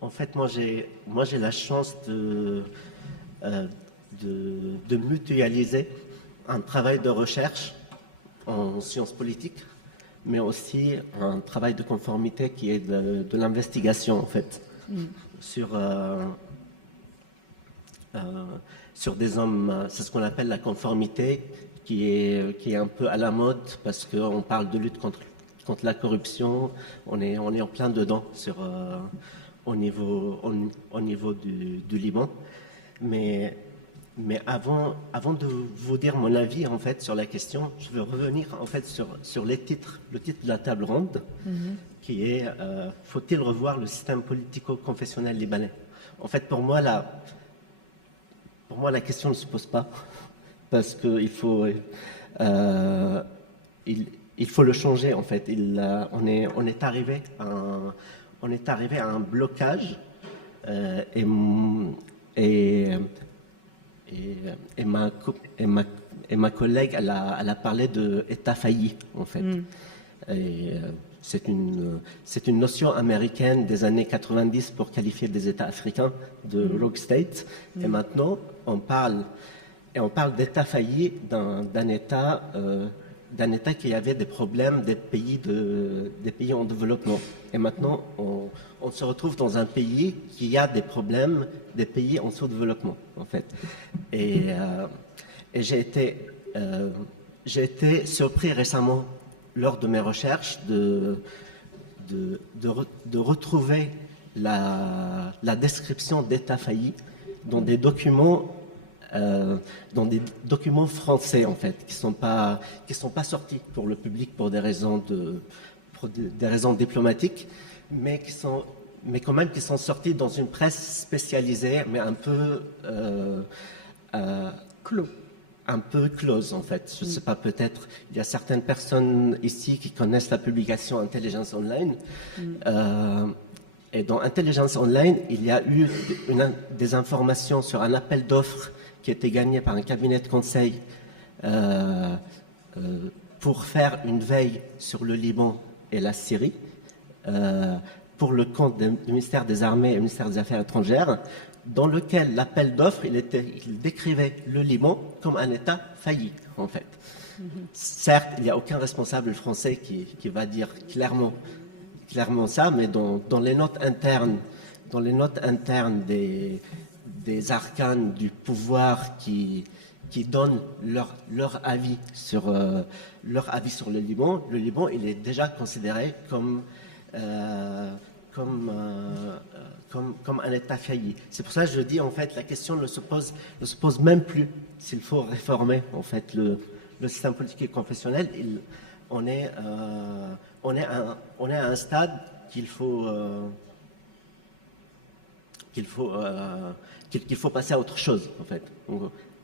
en fait, moi, j'ai la chance euh, de mutualiser un travail de recherche en sciences politiques, mais aussi un travail de conformité qui est de l'investigation, en fait, sur, euh, sur des hommes. C'est ce qu'on appelle la conformité, qui est un peu à la mode, parce qu'on parle de lutte contre la corruption. On est en plein dedans au niveau du Liban. Mais avant de vous dire mon avis en fait sur la question, je veux revenir en fait sur le titre de la table ronde, qui est faut-il revoir le système politico-confessionnel libanais? En fait, pour moi, la question ne se pose pas, parce qu'il faut il faut le changer en fait. On est arrivé à un blocage et et ma collègue, elle a parlé d'État failli, en fait. C'est une notion américaine des années 90 pour qualifier des États africains de rogue state. Et maintenant, on parle d'État failli d'un État qui avait des problèmes des pays en développement. Et maintenant, on se retrouve dans un pays qui a des problèmes des pays en sous-développement, en fait. Et j'ai été surpris récemment, lors de mes recherches, de retrouver la description d'État failli dans des documents français, en fait, qui sont pas sortis pour le public pour des raisons diplomatiques, mais quand même qui sont sortis dans une presse spécialisée, mais un peu close, en fait. Je ne sais pas, peut-être il y a certaines personnes ici qui connaissent la publication Intelligence Online. Et dans Intelligence Online, il y a eu des informations sur un appel d'offres qui a été gagné par un cabinet de conseil pour faire une veille sur le Liban et la Syrie, pour le compte du ministère des Armées et du ministère des Affaires étrangères, dans lequel l'appel d'offres, il décrivait le Liban comme un État failli, en fait. Certes, il n'y a aucun responsable français qui va dire clairement ça, mais dans les notes internes, des arcanes du pouvoir qui donnent leur avis sur le Liban, il est déjà considéré comme un État failli. C'est pour ça que je dis, en fait, la question ne se pose même plus s'il faut réformer, en fait, le système politique et confessionnel. On est à un stade qu'il faut passer à autre chose, en fait.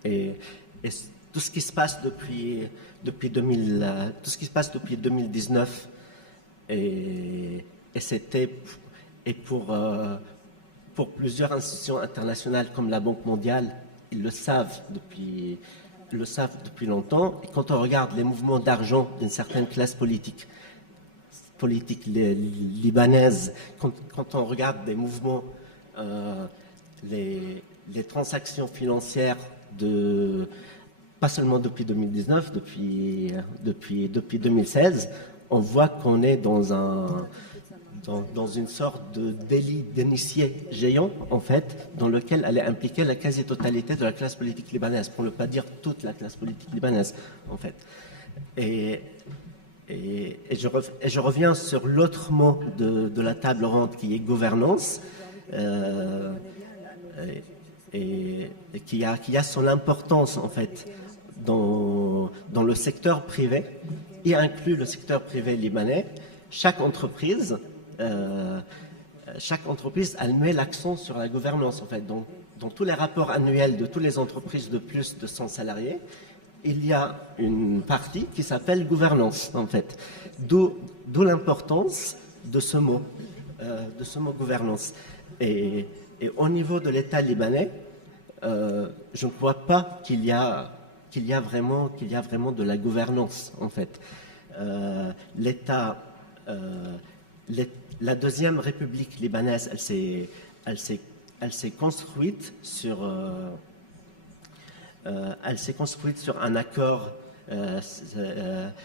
Et tout ce qui se passe depuis 2019 et pour plusieurs institutions internationales comme la Banque mondiale, ils le savent depuis longtemps. Et quand on regarde les mouvements d'argent d'une certaine classe politique libanaise, quand on regarde des mouvements, les transactions financières pas seulement depuis 2019, depuis 2016, on voit qu'on est dans une sorte de délit d'initié géant, en fait, dans lequel elle est impliquée la quasi-totalité de la classe politique libanaise, pour ne pas dire toute la classe politique libanaise, en fait. Et je reviens sur l'autre mot de la table ronde, qui est gouvernance, et qui a son importance, en fait, dans le secteur privé, y inclut le secteur privé libanais. Chaque entreprise, elle met l'accent sur la gouvernance, en fait. Donc, dans tous les rapports annuels de toutes les entreprises de plus de 100 salariés, il y a une partie qui s'appelle gouvernance, en fait. D'où l'importance de ce mot gouvernance. Et au niveau de l'État libanais, je ne crois pas qu'il y a vraiment de la gouvernance, en fait. L'État la deuxième république libanaise, elle s'est construite sur un accord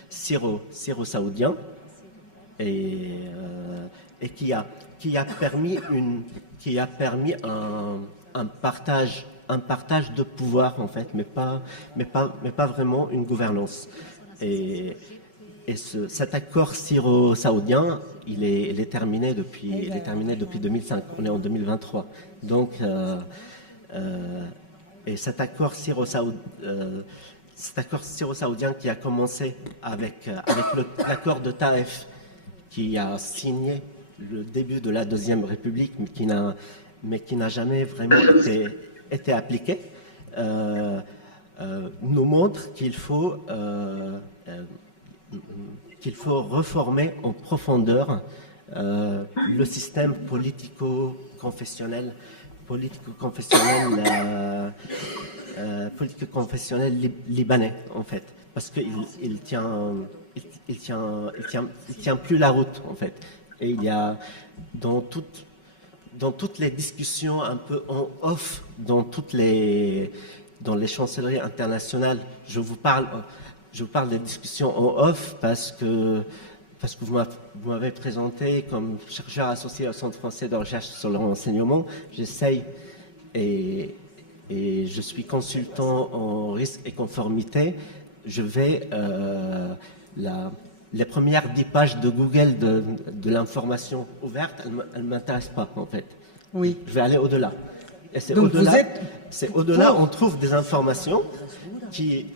syro-saoudien et qui a permis un partage de pouvoir en fait, mais pas vraiment une gouvernance. Et cet accord syro-saoudien, il est terminé depuis 2005. On est en 2023. Donc, et cet accord syro-saoudien qui a commencé avec l'accord de Taïf, qui a signé le début de la Deuxième République, mais qui n'a jamais vraiment été appliqué, nous montre qu'il faut reformer en profondeur le système politico-confessionnel libanais, en fait, parce qu'il tient plus la route, en fait. Et il y a dans toutes les discussions un peu en off, dans les chancelleries internationales, je vous parle des discussions en off parce que vous m'avez présenté comme chercheur associé au Centre français de recherche sur le renseignement. J'essaye et je suis consultant en risque et conformité. Je vais les premières 10 pages de Google de l'information ouverte, elles ne m'intéressent pas en fait. Oui. Je vais aller au-delà. Et c'est donc au-delà, on trouve des informations qui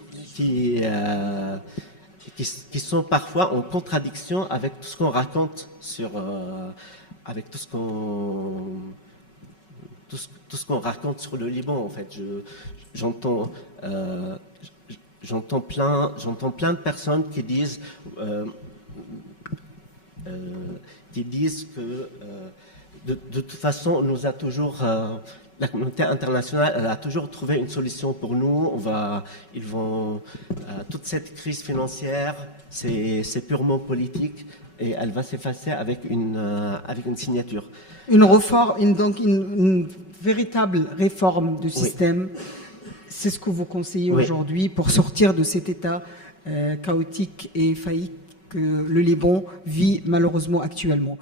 sont parfois en contradiction avec tout ce qu'on raconte avec tout ce qu'on raconte sur le Liban, en fait. J'entends plein de personnes qui disent que de toute façon, la communauté internationale, elle a toujours trouvé une solution pour nous. Toute cette crise financière, c'est purement politique et elle va s'effacer avec une signature. Une réforme, donc une véritable réforme du système. Oui. C'est ce que vous conseillez aujourd'hui pour sortir de cet état chaotique et faillique que le Liban vit malheureusement actuellement.